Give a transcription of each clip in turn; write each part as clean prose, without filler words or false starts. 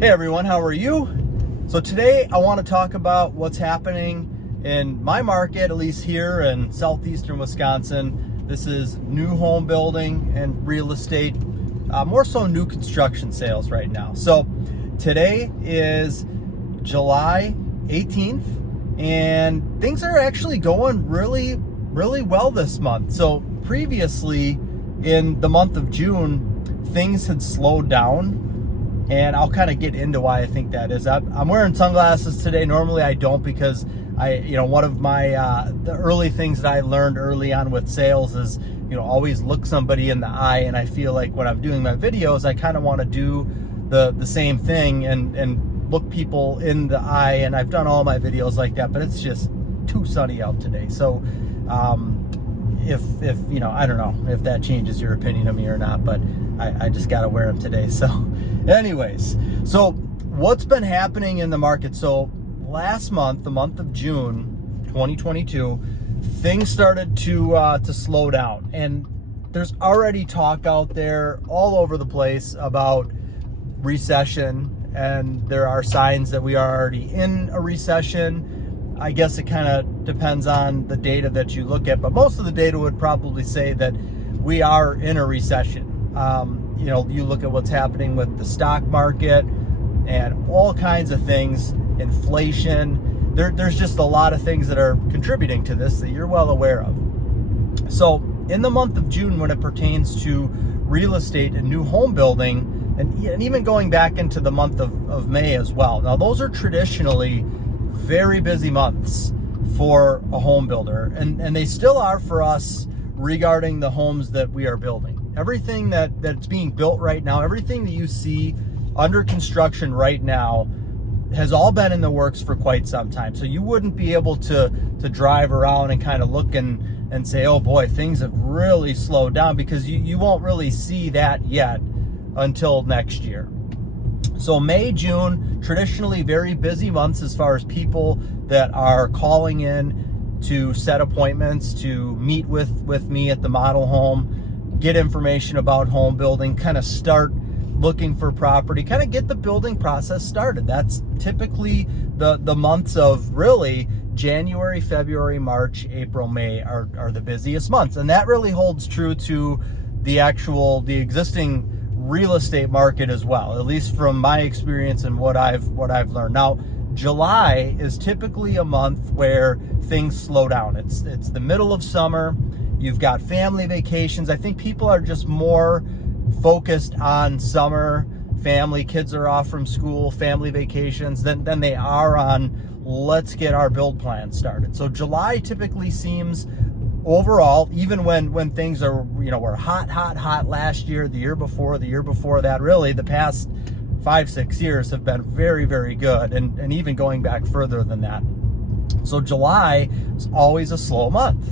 Hey everyone, how are you? So today I want to talk about what's happening in my market, at least here in southeastern Wisconsin. This is new home building and real estate, more so new construction sales right now. So today is July 18th and things are actually going really well this month. So previously in the month of June, things had slowed down. And I'll kind of get into why I think that is. I'm wearing sunglasses today. Normally I don't, because one of my the early things that I learned early on with sales is, always look somebody in the eye. And I feel like when I'm doing my videos, I kind of want to do the same thing and look people in the eye. And I've done all my videos like that, but it's just too sunny out today. So if I don't know if that changes your opinion of me or not, but I just got to wear them today. So anyways, so what's been happening in the market? So last month, the month of June 2022, things started to slow down, and there's already talk out there all over the place about recession, and there are signs that we are already in a recession. I guess it kind of depends on the data that you look at, but most of the data would probably say that we are in a recession. You look at what's happening with the stock market and all kinds of things, inflation. There's just a lot of things that are contributing to this that you're well aware of. So in the month of June, when it pertains to real estate and new home building, and even going back into the month of May as well. Now, those are traditionally very busy months for a home builder, and they still are for us regarding the homes that we are building. Everything that's being built right now, everything that you see under construction right now has all been in the works for quite some time. So you wouldn't be able to drive around and kind of look and say, oh boy, things have really slowed down, because you won't really see that yet until next year. So May, June, traditionally very busy months as far as people that are calling in to set appointments to meet with me at the model home, get information about home building, kind of start looking for property, kind of get the building process started. That's typically the months of really January, February, March, April, May are the busiest months. And that really holds true to the existing real estate market as well, at least from my experience and what I've learned. Now, July is typically a month where things slow down. It's the middle of summer. You've got family vacations. I think people are just more focused on summer, family, kids are off from school, family vacations, than they are on let's get our build plan started. So July typically seems overall, even when things are, were hot last year, the year before that, really the past 5-6 years have been very, very good, and even going back further than that. So July is always a slow month.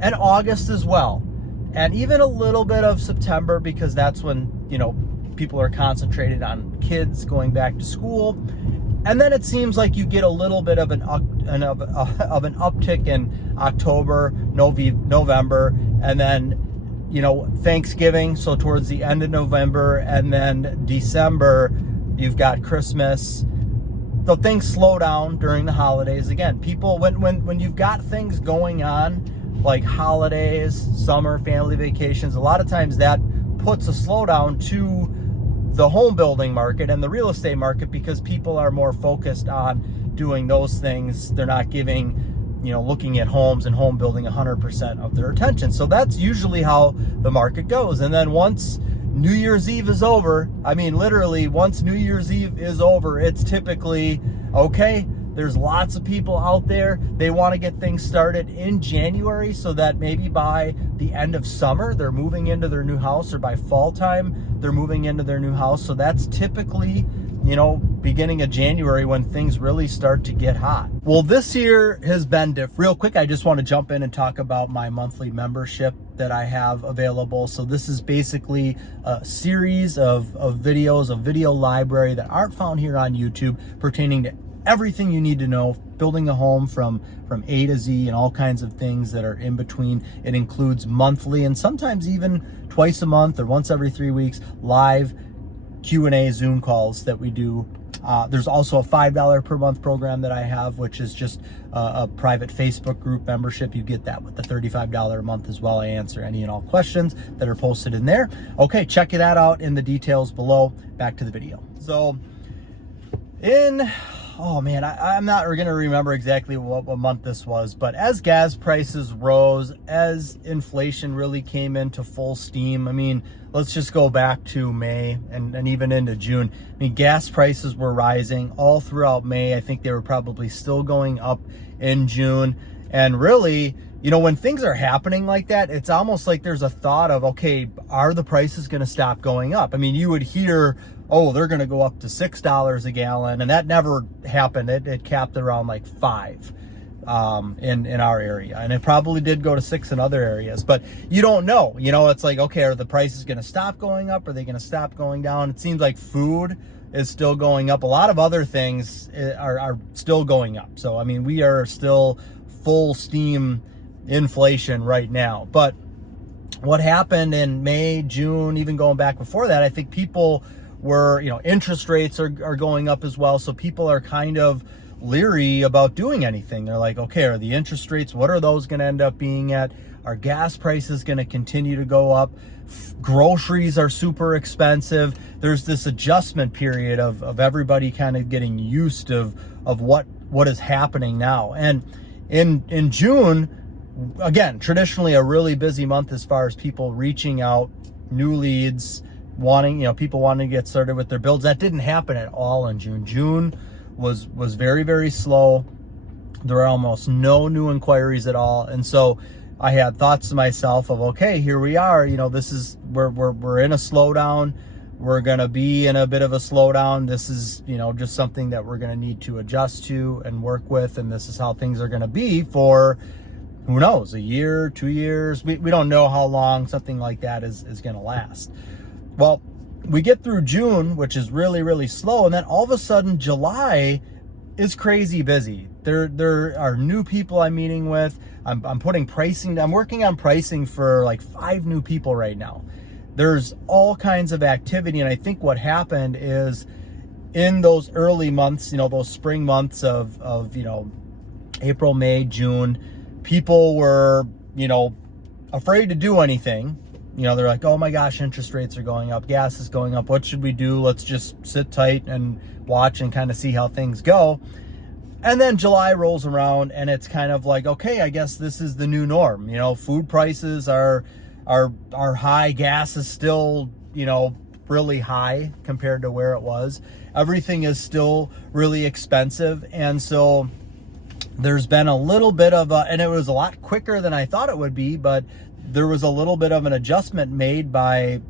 And August as well, and even a little bit of September, because that's when people are concentrated on kids going back to school. And then it seems like you get a little bit of an uptick in October, November, and then Thanksgiving. So towards the end of November, and then December, you've got Christmas. So things slow down during the holidays. Again, people, when you've got things going on, like holidays, summer, family vacations, a lot of times that puts a slowdown to the home building market and the real estate market, because people are more focused on doing those things. They're not giving, looking at homes and home building 100% of their attention. So that's usually how the market goes. And then once New Year's Eve is over, literally once New Year's Eve is over, it's typically, okay, there's lots of people out there. They want to get things started in January so that maybe by the end of summer, they're moving into their new house, or by fall time, they're moving into their new house. So that's typically, beginning of January when things really start to get hot. Well, this year has been different. Real quick, I just want to jump in and talk about my monthly membership that I have available. So this is basically a series of videos, a video library that aren't found here on YouTube, pertaining to everything you need to know building a home from A to Z, and all kinds of things that are in between. It includes monthly and sometimes even twice a month or once every 3 weeks live Q&A Zoom calls that we do. There's also a $5 per month program that I have, which is just a private Facebook group membership. You get that with the $35 a month as well. I answer any and all questions that are posted in there. Okay, check that out in the details below. Back to the video. So oh man, I'm not going to remember exactly what month this was, but as gas prices rose, as inflation really came into full steam, I mean, let's just go back to May and even into June. I mean, gas prices were rising all throughout May. I think they were probably still going up in June. And really, you know, when things are happening like that, it's almost like there's a thought of, okay, are the prices going to stop going up? I mean, you would hear, oh, they're going to go up to $6 a gallon, and that never happened. It capped around like $5 in our area, and it probably did go to $6 in other areas, but you don't know. You know, it's like, okay, are the prices going to stop going up? Are they going to stop going down? It seems like food is still going up. A lot of other things are still going up. So, I mean, we are still full steam inflation right now. But what happened in May, June, even going back before that, I think people were, you know, interest rates are going up as well. So people are kind of leery about doing anything. They're like, okay, are the interest rates, what are those going to end up being at? Are gas prices going to continue to go up? Groceries are super expensive. There's this adjustment period of everybody kind of getting used of what is happening now. And in June, again, traditionally a really busy month as far as people reaching out, new leads, wanting, you know, people wanting to get started with their builds. That didn't happen at all in June. June was very, very slow. There were almost no new inquiries at all. And so I had thoughts to myself of, okay, here we are, you know, this is, we're in a slowdown. We're going to be in a bit of a slowdown. This is, you know, just something that we're going to need to adjust to and work with. And this is how things are going to be for, who knows, a year, 2 years. We don't know how long something like that is going to last. Well, we get through June, which is really, really slow. And then all of a sudden, July is crazy busy. There are new people I'm meeting with. I'm putting pricing. I'm working on pricing for like 5 new people right now. There's all kinds of activity. And I think what happened is in those early months, you know, those spring months of you know, April, May, June, people were, you know, afraid to do anything. You know, they're like, oh my gosh, interest rates are going up, gas is going up, what should we do? Let's just sit tight and watch and kind of see how things go. And then July rolls around and it's kind of like, okay, I guess this is the new norm. You know, food prices are high, gas is still, you know, really high compared to where it was. Everything is still really expensive. And so there's been a little bit of and it was a lot quicker than I thought it would be, but there was a little bit of an adjustment made by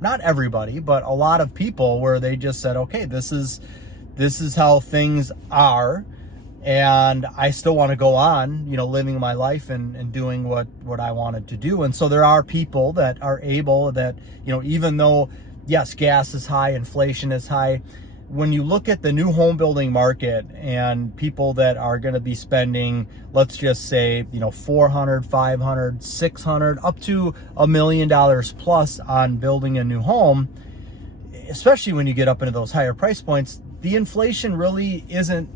not everybody, but a lot of people where they just said, okay, this is how things are. And I still want to go on, you know, living my life and doing what I wanted to do. And so there are people that are able that, you know, even though, yes, gas is high, inflation is high, when you look at the new home building market and people that are going to be spending, let's just say, you know, $400, $500, $600, up to $1 million plus on building a new home, especially when you get up into those higher price points, the inflation really isn't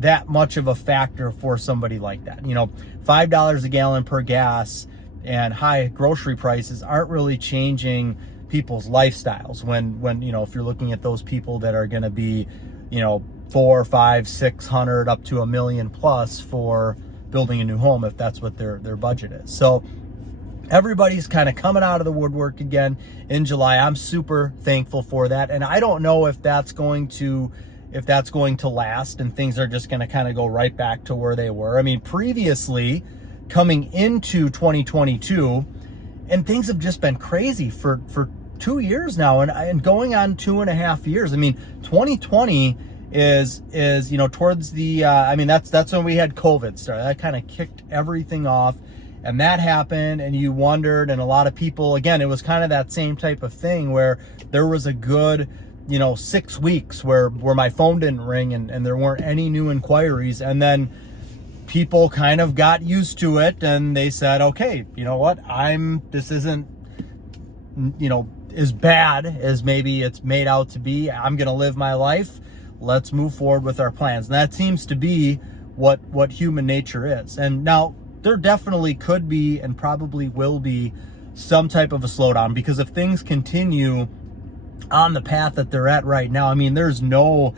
that much of a factor for somebody like that. You know, $5 a gallon per gas and high grocery prices aren't really changing people's lifestyles when you know, if you're looking at those people that are going to be, you know, $400, $500, $600 up to $1 million plus for building a new home, if that's what their budget is. So everybody's kind of coming out of the woodwork again in July. I'm super thankful for that, and I don't know if that's going to last and things are just going to kind of go right back to where they were. I mean, previously coming into 2022, and things have just been crazy for 2 years now and going on 2.5 years. I mean, 2020 is, you know, towards the, I mean, that's when we had COVID start. That kind of kicked everything off, and that happened, and you wondered, and a lot of people, again, it was kind of that same type of thing where there was a good, you know, 6 weeks where my phone didn't ring and there weren't any new inquiries. And then people kind of got used to it and they said, okay, you know what, this isn't, you know, as bad as maybe it's made out to be. I'm going to live my life. Let's move forward with our plans. And that seems to be what human nature is. And now there definitely could be and probably will be some type of a slowdown, because if things continue on the path that they're at right now, I mean, there's no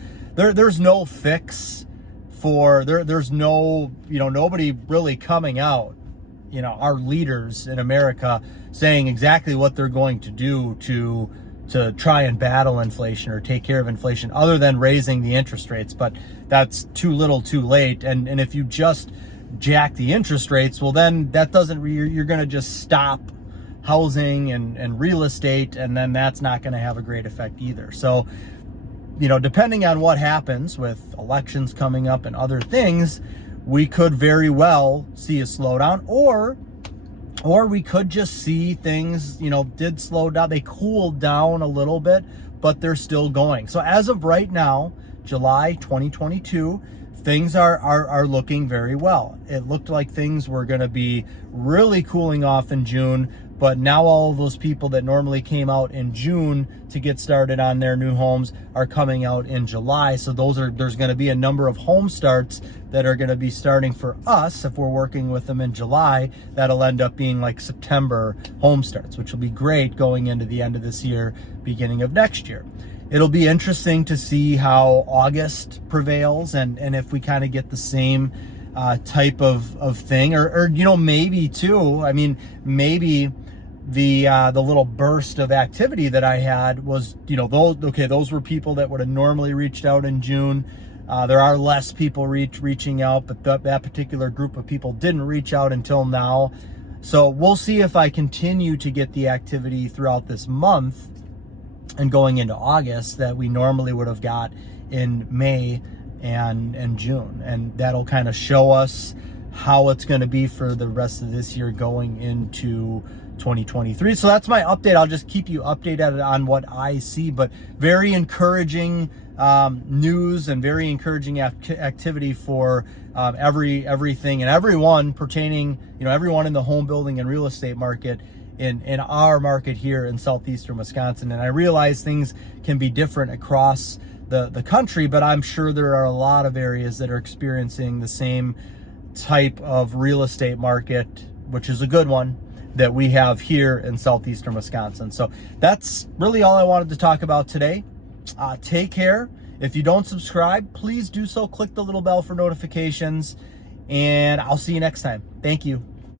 fix for, there's no, nobody really coming out, our leaders in America saying exactly what they're going to do to try and battle inflation or take care of inflation, other than raising the interest rates. But that's too little too late. And if you just jack the interest rates, well, then that doesn't, you're going to just stop housing and real estate, and then that's not going to have a great effect either. So, depending on what happens with elections coming up and other things, we could very well see a slowdown, or we could just see things, did slow down. They cooled down a little bit, but they're still going. So as of right now, July 2022, things are looking very well. It looked like things were going to be really cooling off in June, but now all of those people that normally came out in June to get started on their new homes are coming out in July. So there's going to be a number of home starts that are going to be starting for us if we're working with them in July. That'll end up being like September home starts, which will be great going into the end of this year, beginning of next year. It'll be interesting to see how August prevails, and if we kind of get the same type of thing, or maybe too, I mean, maybe the little burst of activity that I had was, those were people that would have normally reached out in June. There are less people reaching out, but that particular group of people didn't reach out until now. So we'll see if I continue to get the activity throughout this month and going into August that we normally would have got in May and June. And that'll kind of show us how it's going to be for the rest of this year going into 2023. So that's my update. I'll just keep you updated on what I see, but very encouraging news and very encouraging activity for everything and everyone pertaining, everyone in the home building and real estate market in our market here in southeastern Wisconsin. And I realize things can be different across the country, but I'm sure there are a lot of areas that are experiencing the same type of real estate market, which is a good one, that we have here in southeastern Wisconsin. So that's really all I wanted to talk about today. Take care. If you don't subscribe, please do so. Click the little bell for notifications, and I'll see you next time. Thank you.